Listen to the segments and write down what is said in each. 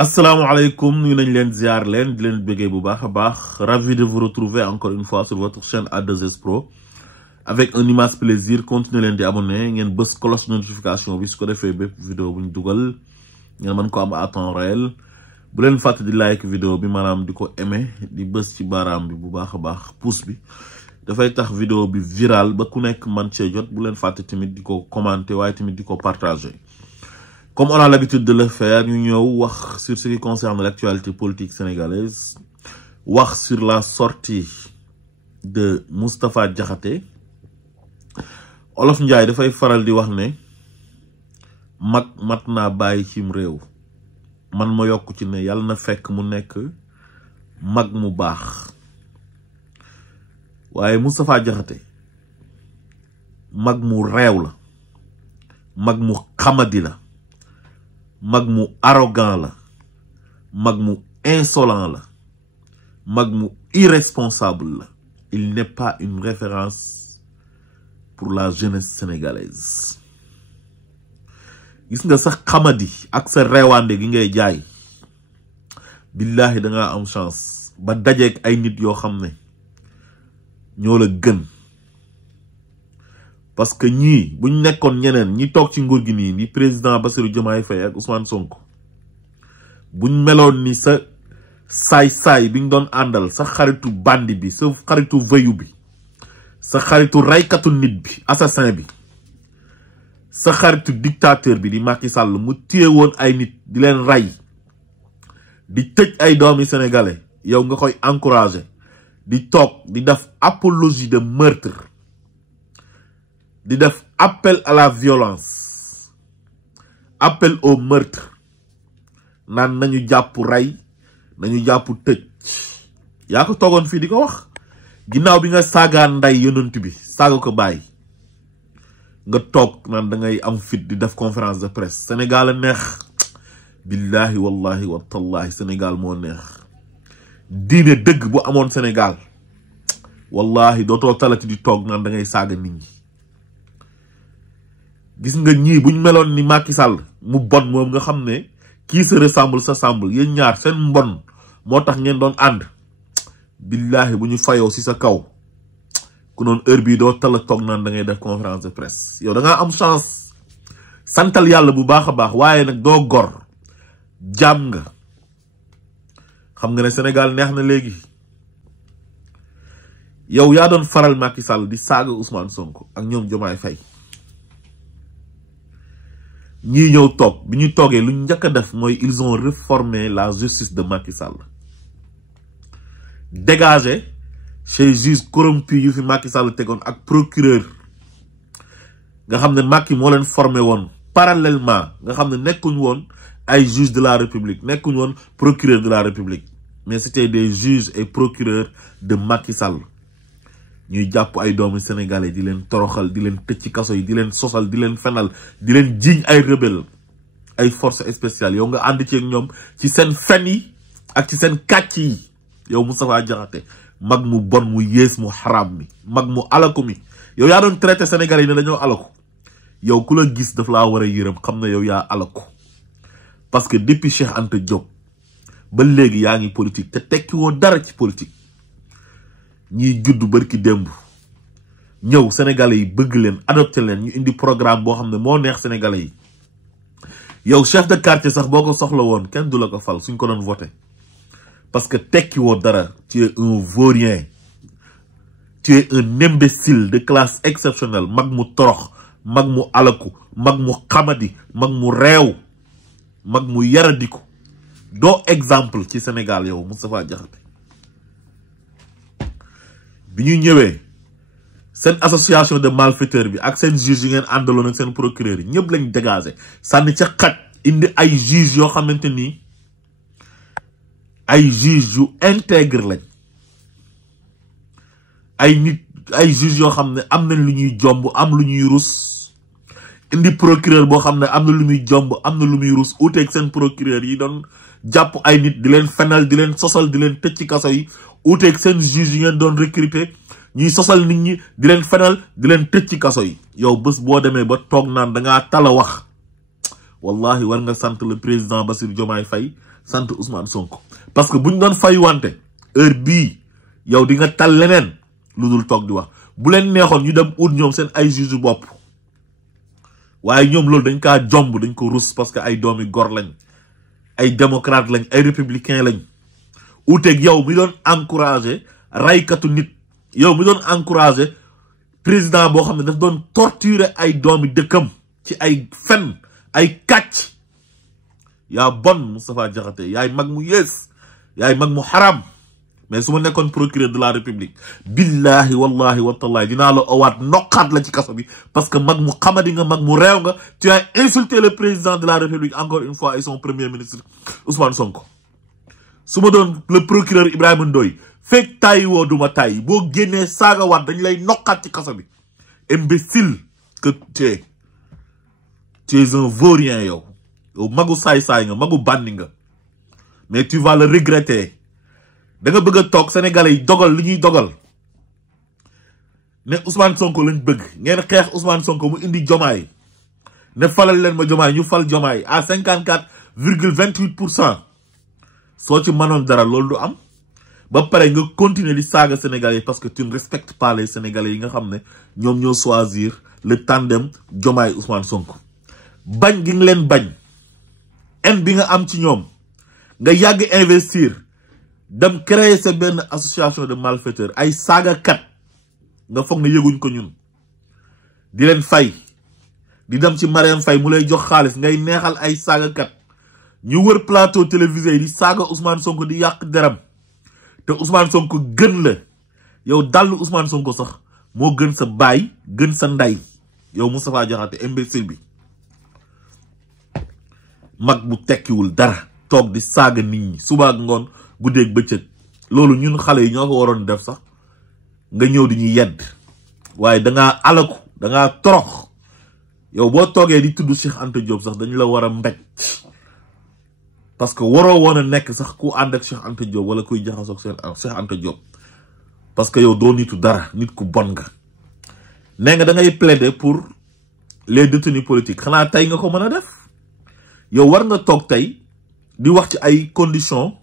Assalamu alaikum, nous sommes ziar len, di len bégué bu baax baax. Ravi de vous retrouver encore une fois sur votre chaîne A2S Pro. Avec un immense plaisir, continuez len di abonner, ngeen bëss cloche notification bi su ko défé bépp vidéo buñ duggal ngeen mën ko am à temps réel. Bu len fatte di like vidéo bi manam diko aimer, di bëss ci baram bi bu baax baax pouce bi. Da fay tax vidéo bi viral ba ku nekk man ci jot, bu len fatte timit diko commenter waye timit diko partager. Comme on a l'habitude de le faire, nous allons voir sur ce qui concerne l'actualité politique sénégalaise, voir sur la sortie de Moustapha Diakhaté. Olof Ndiaye dafay faral di wax ne mag mat naa bàyyi cim réew man ma yokk ci ne yàlla na fekk mu nekk mag mu baax waaye Moustapha Diakhaté mag mu réew la mag mu xamadi la mag mu arrogant la mag mu insolent la mag mu irresponsable la. Il n'est pas une référence pour la jeunesse sénégalaise. Gis nga sax xamadi ak sa reewande gi ngay jaay billahi da nga am chance ba dajeek ay nit yoo xam ne ñoo la gën. Parce que ñii buñ nekkoon ñeneen ñi toog ci nguur gi nii ni président Bassirou Diomaye Faye ak Ousmane Sonko buñ meloon ni sa saay-saay bi nga doon àndal sa xaritu bandi bi sa xaritu veyu bi sa xaritu raykatu nit bi assassin bi sa xaritu dictateur bi di Macky Sall mu téye woon ay nit di leen ray di tëj ay doomi sénégalais yow nga koy encourager di toog di def apologie de meurtre di def appel à la violence appel au meurtre naan nañu jàpp ray nañu jàpp tëj yaa ko toogoon fii di ko wax ginnaaw bi nga saagaan nday yonent bi saaga ko bàyyi nga toog naan da ngay am fit di def conférence de presse. Sénégal a neex billahi wallahi wa tallahi Sénégal moo neex. diine dëgg bu amoon Sénégal wallahi dootoo talati di toog naan da ngay saaga nit ñi. gis nga ñii buñ meloon ni Macky Sall mu bon moom nga xam ne kii se ressemble sa semble yéen ñaar seen mbon moo tax ngeen doon ànd billahi bu ñu fayoo si sa kaw ku noon heure bii doo tala toog naan da ngay def conférence de presse. yow da ngaa am chance santal yàlla bu baax a baax waaye nag doo gor jaam nga. xam nga ne Sénégal neex na léegi yow yaa doon faral Macky Sall di saaga Ousmane Sonko ak ñoom Diomaye Faye ñii ñëw toog bi ñu toogee lu njëkk a def mooy ils ont réformé la justice de Macky Sall dégagé chez juges corrompus yu fi Macky Sall tegoon ak procureur nga xam ne Macky moo leen formé woon parallèlement nga xam ne nekkuñ woon ay juges de la République nekkuñ woon procureur de la République mais c'était des juges et procureurs de Macky Sall ñuy jàpp ay doomu sénégalais di leen toroxal di leen tëj ci kaso yi di leen sosal di leen fenal di leen jiiñ ay rebelle ay forces spéciales yow nga ànd ci ak ñoom ci seen fen yi ak ci seen kàcc yi yow Moustapha Diakhaté mag mu bon mu yées mu xaraam mi mag mu alaku mi yow yaa doon traité sénégalais yi ne dañoo alaku yow ku la gis daf laa war a yërëm xam na yow yaa alaku parce que depuis Cheikh Anta Diop ba léegi yaa ngi politique te tekki woo dara ci politique ñiy judd barki démb ñëw sénégalais yi bëgg leen adopté leen ñu indi programme boo xam ne moo neex sénégalais yi yow chef de quartier sax boo ko soxla woon kenn du la ko fal suñ ko doon voté parce que tekki woo dara tu es un vaurien tu es un imbécile de classe exceptionnelle mag mu torox mag mu alaku mag mu xamadi mag mu réew mag mu yaradiku doo exemple ci Sénégal yow Moustapha Diakhaté bi ñu ñëwee seen association de malfaiteurs bi ak seen juge yi ngeen àndaloon ak seen procureur yi ñëpp lañ dégagé sànni ca xaj indi ay juge yoo xamante ni ay juge yu intègre lañ ay nit ay juge yoo xam ne am nañ lu ñuy jomb am lu ñuy rus indi procureur boo xam ne am na lu muy jomb am na lu muy rus uuteeg seen procureur yi doon jàpp ay nit di leen fenal di leen sosal di leen tëj ci kaso yi uuteeg seen juge yi ngeen doon recruter ñuy sosal nit ñi di leen fenal di leen tëj ci kaso yi yow bés boo demee ba toog naan da ngaa tala wax wallahi war nga sant le président Bassirou Diomaye Faye sant Ousmane Sonko parce que buñ doon fay wante heure bii yow di nga tal leneen lu dul toog di wax bu leen neexoon ñu dem ut ñoom seen ay juge bopp waaye ñoom loolu dañ kaa jomb dañ ko rus parce que ay doomi gor lañ ay démocrate lañ ay républicain lañ uteeg yow mi doon encouragé raykatu nit yow mi doon encouragé président boo xam ne daf doon torturer ay doomi dëkkam ci ay fen ay kàcc yaa bon Moustapha Diakhaté yaay mag mu yées yaay mag mu xaram mais su ma nekkoon procureur de la république billahi wallahi watallahi dinaa la owaat nokkaat la ci kaso bi parce que mag mu xamadi nga mag mu réew nga tu as insulté le président de la république encore une fois et son premier ministre Ousmane Sonko su ma doon le procureur Ibrahima Ndoye fekk tàyyi woo duma tàyyi boo génnee saaga waat dañ lay nokkaat ci kaso bi imbécile que tu es un vaurien yow magu saay-saay nga magu bànni nga mais tu vas le regretter da nga bëgg a toog sénégalais yi dogal li ñuy dogal ne Ousmane Sonko lañ bëgg ngeen xeex Ousmane Sonko mu indi Diomaye ne falal leen ma Diomaye ñu fal Diomaye à 54,28%. soo ci mënoon dara loolu du am ba pare nga continuer di saaga sénégalais yi parce que tu ne respectes pas les sénégalais yi nga xam ne ñoom ñoo choisir le tandem Diomaye Ousmane Sonko bañ gi nga leen bañ en bi nga am ci ñoom nga yàgg investir dem créer sa benn association de malfaiteurs ay saagakat nga foog ne yëguñ ko ñun di leen fay di dem ci Marième Faye mu lay jox xaalis ngay neexal ay saagakat ñu wër plateau télévisé yi di saaga Ousmane Sonko di yàq deram te Ousmane Sonko gën la yow dallu Ousmane Sonko sax moo gën sa baay gën sa ndey yow Moustapha Diakhaté imbécile bi mag bu tekkiwul dara toog di saaga nit ñi suba ak ngoon guddeeg bëccëg loolu ñun xale yi ñoo ko waroon def sax nga ñëw di ñu yedd waaye dangaa alaku dangaa torox yow boo toogee di tudd Cheikh Anta Diop sax dañu la war a mbéj parce que waroo woon a nekk sax ku ànd ak Cheikh Anta Diop wala kuy jaxasoog Cheikh Anta Diop parce que yow doo nitu dara nit ku bon nga nee nga da ngay plaider pour les détenus politiques xanaa tey nga ko mën a def yow war nga toog tey di wax ci ay conditions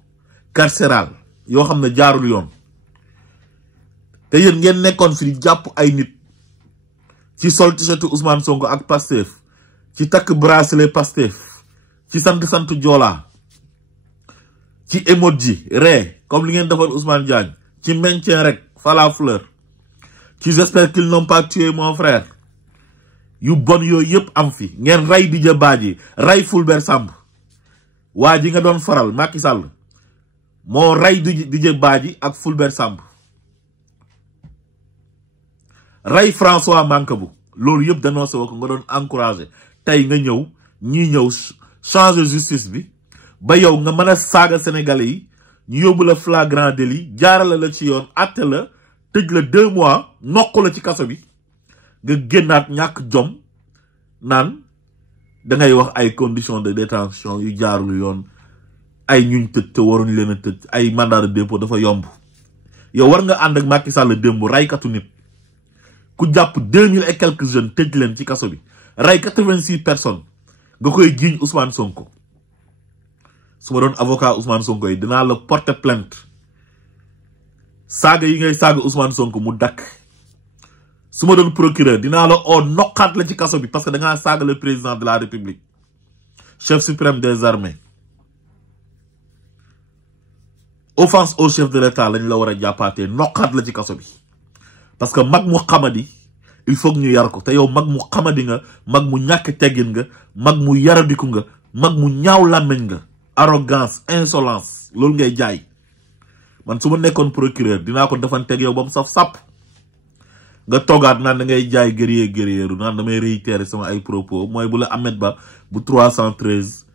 carcérales yoo xam ne jaarul yoon te yéen ngeen nekkoon fi di jàpp ay nit ci sol t-shirt Ousmane Sonko ak Pastef ci takk bracelet Pastef ci sant Joola ci emoji ree comme li ngeen defoon Ousmane Diagne ci maintien rek fala fleur ci j'espère qu'ils n'ont pas tué mon frère yu bon yooyu yëpp am fi ngeen rey Didier Badji rey Fulbert Sambou waa ji nga doon faral Macky Sall moo rey Didier Badji ak Fulbert Sambou rey François Mancabou loolu yëpp dénoncé woo ko nga doon encouragé tey nga ñëw ñii ñëw changer justice bi ba yow nga mën a saaga sénégalais yi ñu yóbbu la flagrant délit jaarale la ci yoon atte la tëj la 2 mois nokk la ci kaso bi nga génnaat ñàkk jom naan dangay wax ay conditions de détention yu jaarul yoon ay ñuñ tëj te waruñ leen a tëj ay mandat de dépôt dafa yomb yow war nga ànd ak Macky Sall démb raykatu nit ku jàpp 2000 et quelques jeunes tëj leen ci kaso bi ray 86 personnes nga koy jiiñ Ousmane Sonko su ma doon avocat Ousmane Sonko yi dinaa la porter plainte saaga yi ngay saaga Ousmane Sonko mu dakk su ma doon procureur dinaa la oo nokkaat la ci kaso bi parce que da ngaa saaga le président de la république chef suprême des armées offense au chef de l'état lañ la war a jàppaatee nokkaat la ci kaso bi parce que mag mu xamadi il faut que ñu yar ko te yow mag mu xamadi nga mag mu ñàkk teggin nga mag mu yaradiku nga mag mu ñaaw làmmeñ nga arrogance insolence loolu ngay jaay man su ma nekkoon procureur dinaa ko defanteeg yow ba mu saf sàpp nga toogaat naan da ngay jaay guerrier naan damay réitérer sama ay propos mooy bu la Ahmed Ba bu 313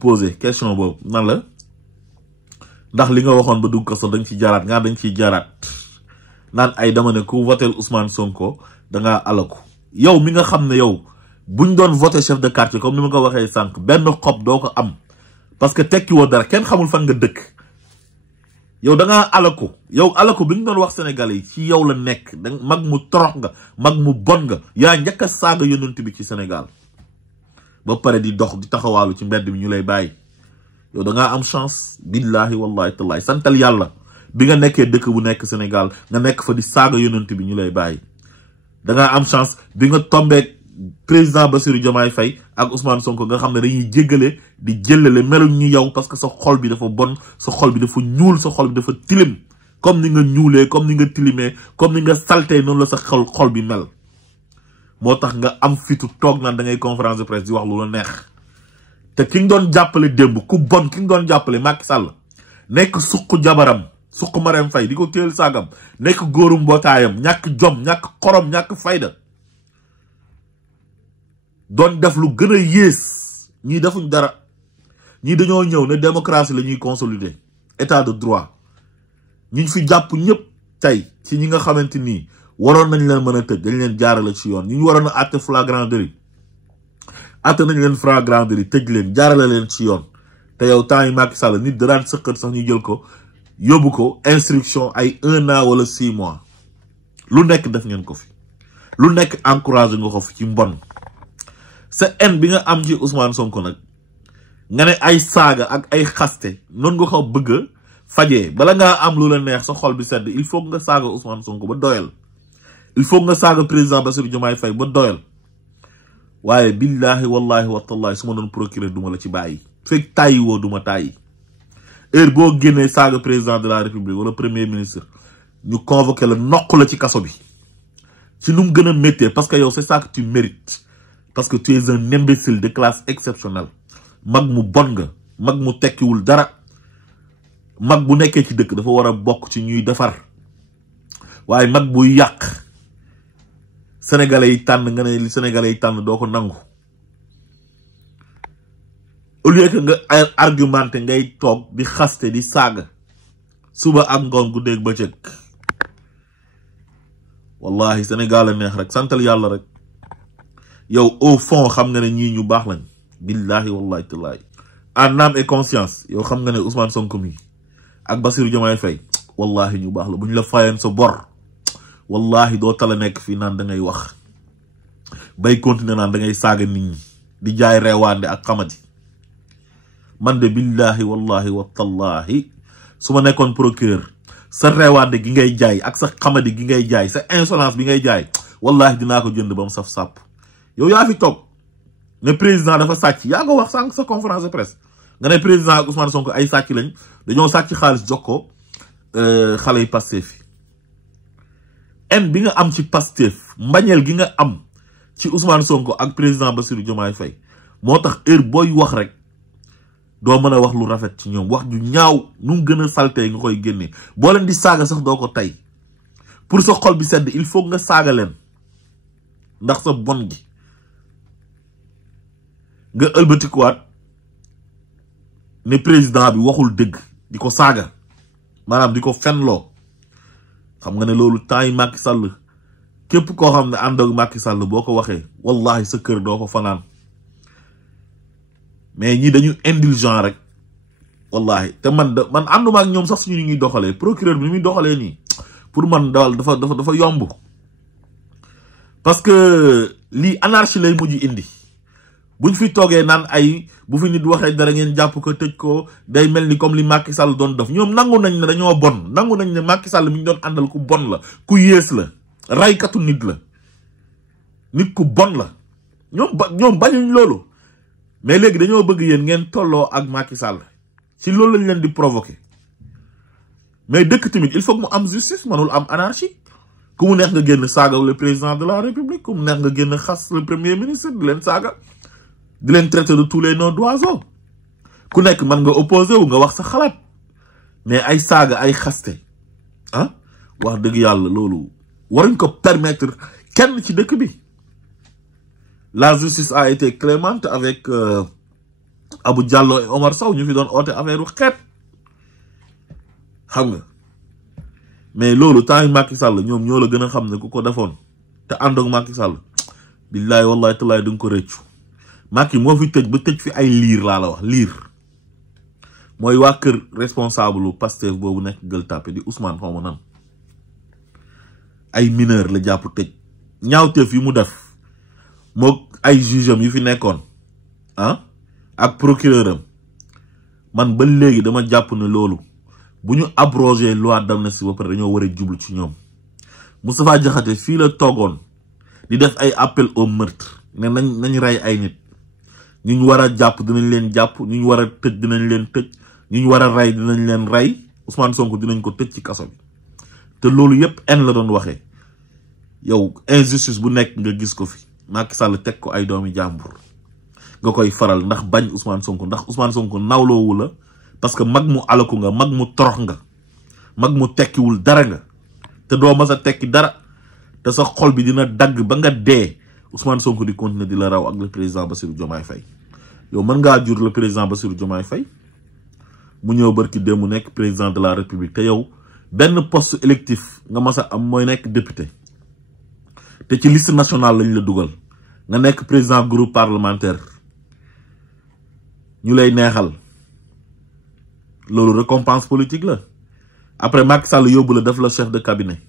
posé question boobu nan la ndax li nga waxoon ba dugg ko sax dañ ci jaaraat nga dañ ciy jaaraat naan ay dama ne ku votel Ousmane Sonko da ngaa alaku yow mi nga xam ne yow buñ doon voté chef de quartier comme ni ma ko waxee sànq benn xob doo ko am parce que tekki woo dara kenn xamul fan nga dëkk yow da ngaa alaku yow alaku bi ñu doon wax Sénégalais yi ci yow la nekk da mag mu torox nga mag mu bon nga yaa njëkk a saaga yonent bi ci Sénégal ba pare di dox di taxawaalu ci mbedd mi ñu lay bàyyi yow da ngaa am chance billahi wallahi tallahi santal yàlla bi nga nekkee dëkk bu nekk Sénégal nga nekk fa di saaga yonent bi ñu lay bàyyi da ngaa am chance bi nga tombeek président Bassirou Diomaye Faye ak Ousmane Sonko nga xam ne dañuy jéggale di jëllale meluñ ñu yow parce que sa xol bi dafa bon sa xol bi dafa ñuul sa xol bi dafa tilim comme ni nga ñuulee comme ni nga tilimee comme ni nga saltee noonu la sa xol bi mel moo tax nga am fitu toog naan da ngay conférence de presse di wax lu la neex te ki nga doon jàppale démb ku bon ki nga doon jàppale Macky Sall nekk suq jabaram suq Marème Faye di ko téel saagam nekk góoru mbootaayam ñàkk jom ñàkk xorom ñàkk fayda doon def lu gën a yées ñii defuñ dara ñii dañoo ñëw ne démocratie la ñuy consolider état de droit ñi fi jàpp ñëpp tey ci ñi nga xamante nii waroon nañ leen mën a tëj dañ leen jaarale ci yoon ñi ñu waroon a àtte flagrant délit àtte nañ leen flagrant délit tëj leen jaarale leen ci yoon te yow temps yi Macky Sall nit da daan sëqat sax ñu jël ko yóbbu ko instruction ay 1 an wala 6 mois lu nekk def ngeen ko fi lu nekk encouragé nga ko fi ci mbon sa haine bi nga am ci Ousmane Sonko nag nga ne ay saaga ak ay xaste noonu nga ko bëgg a fajee bala ngaa am lu la neex sa xol bi sedd il faut nga saaga Ousmane Sonko ba doyal il faut nga saaga président Bassirou Diomaye Faye ba doyal waaye billahi wallahi watallahi su ma doon procureur duma la ci bàyyi fekk tàyyi woo duma tàyyi heure boo génnee saaga président de la république wala premier ministre ñu convoqué la noq la ci kaso bi ci nu mu gën a méttee parce que yow c'est ça que tu mérites parce que tu es un imbécile de classe exceptionnelle mag mu bon nga mag mu tekkiwul dara mag bu nekkee ci dëkk dafa war a bokk ci ñuy defar waaye mag buy yàq sénégalais yi tànn nga ne li sénégalais yi tànn doo ko nangu au lieu que nga argumenté ngay toog di xaste di saaga suba ak ngoon guddeeg bëccëg wallahi Sénégal a neex rek santal yàlla rek yow au fond xam nga ne ñii ñu baax lañ billahi wallahi tallahi en âme et conscience yow xam nga ne Ousmane Sonko mi ak Bassirou Diomaye Faye wallahi ñu baax la bu ñu la fayoon sa bor wallahi doo tala nekk fii naan da ngay wax bay continuer naan da ngay saaga nit ñi di jaay reewaande ak xamati man de billahi wallahi watallahi su ma nekkoon procureur sa reewaande gi ngay jaay ak sa xamadi gi ngay jaay sa insolence bi ngay jaay wallahi dinaa ko jënd ba mu saf sàpp yow yaa fi toog ne président dafa sàcc yaa ko wax sànq sa conférence de presse nga ne président ak Ousmane Sonko ay sàcc lañ dañoo sàcc xaalis jox ko xale yi Pastef fi en bi nga am ci Pastef mbañeel gi nga am ci Ousmane Sonko ak président Bassirou Diomaye Faye moo tax heure booy wax rek doo mën a wax lu rafet ci ñoom wax ju ñaaw nu mu gën a saltee nga koy génnee boo leen di saaga sax doo ko tey pour sa xol bi sedd il faut nga saaga leen ndax sa bon gi nga ëlbatikuwaat ne président bi waxul dëgg di ko saaga maanaam di ko fenloo xam nga ne loolu temps yi Macky Sall képp koo xam ne ànd ak Macky Sall boo ko waxee wallahi sa kër doo ko fanaan mais ñi dañu indulgent rek wallahi te man ànduma ak ñoom sax suñu ñuy doxalee procureur bi ni muy doxalee nii pour man daal dafa yomb parce que lii anarchie lay mujj indi buñ fi toogee naan ay bu fi nit waxee dara ngeen jàpp ko tëj ko day mel ni comme li Macky Sall doon def ñoom nangu nañ ne dañoo bon nangu nañ ne Macky Sall mi ñu doon àndal ku bon la ku yées la raykatu nit la nit ku bon la ñoom bañuñ loolu mais léegi dañoo bëgg yéen ngeen tolloo ak Macky Sall ci loolu lañ leen di provoquer mais dëkk tamit il faut que mu am justice manul am anarchie ku mu neex nga génn saaga le président de la république ku mu neex nga génn xas le premier ministre di leen saaga di leen traiter de tous les noms d'oiseaux ku nekk man nga opposé wu nga wax sa xalaat mais ay saaga ay xaste ah wax dëgg yàlla loolu waruñ ko permettre kenn ci dëkk bi. La justice a été clémente avec Abou Diallo et Omar Sow ñu fi doon oote affaire u xeet xam nga mais loolu temps yi Macky Sall ñoom ñoo la gën a xam ne ku ko defoon te ànd ak Macky Sall billahi wallahi tallahi da nga ko rëccu Macky moo fi tëj ba tëj fi ay liir laa la wax liir mooy waa kër responsable Pastef boobu nekk Gueule Tapée di Ousmane xaw ma nan ay mineur la jàpp tëj ñaawteef yi mu def moo ay juge am yu fi nekkoon ak procureur am man ba léegi dama jàpp ne loolu bu ñu abrogé loi d'amnistie ba pare dañoo war a jublu ci ñoom. Moustapha Diakhaté fii la toogoon di def ay appel au meurtre ne nañ rey ay nit ñu war a jàpp dinañ leen jàpp ñu war a tëj dinañ leen tëj ñu war a rey dinañ leen rey Ousmane Sonko dinañ ko tëj ci kaso bi te loolu yépp en la doon waxee yow injustice bu nekk nga gis ko fi Macky Sall teg ko ay doomi jàmbur nga koy faral ndax bañ Ousmane Sonko ndax Ousmane Sonko nawloowu la parce que mag mu alaku nga mag mu torox nga mag mu tekkiwul dara nga te doo mas a tekki dara te sa xol bi dina dagg ba nga dee Ousmane Sonko di continuer di la raw ak le président Bassirou Diomaye Faye yow mën ngaa jur le président Bassirou Diomaye Faye mu ñëw barki démb mu nekk président de la république te yow benn poste électif nga mas a am mooy nekk député te ci liste nationale lañ la dugal nga nekk président groupe parlementaire ñu lay neexal loolu récompense politique la après Macky Sall yóbbu la def la chef de cabinet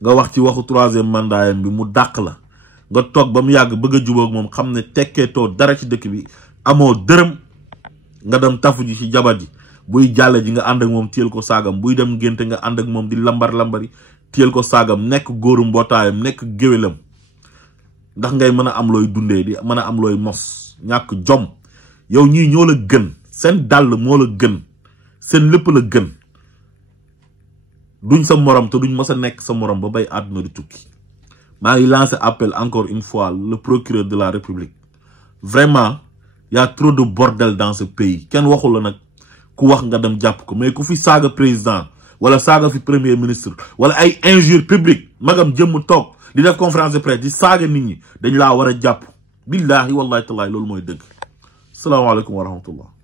nga wax ci waxu 3e mandat bi mu dàq la nga toog ba mu yàgg bëgg a jubóog moom xam ne tekkeetoo dara ci dëkk bi amoo dërëm nga dem tafu ji ci jabar ji buy jàlle ji nga ànd ak moom téyel ko saagam buy dem ngénte nga ànd ak moom di lambar-lambari téyel ko saagam nekk góoru mbootaayam nekk géwélam ndax ngay mën a am looy dundee di mën a am looy mos ñàkk jom yow ñii ñoo la gën seen dàll moo la gën seen lépp la gën duñ sa morom te duñ mës a nekk sa morom ba bay àdduna di tukki maa ngi lancé appel encore une fois le procureur de la République vraiment y a trop de bordel dans ce pays kenn waxu la nag ku wax nga dem jàpp ko mais ku fi saaga président wala saaga fi premier ministre wala ay injure publique magam jëmm toog di def conférence de presse di saaga nit ñi dañ laa war a jàpp billahi wallahi tallahi loolu mooy dëgg salaamaaleykum wa rahmatullah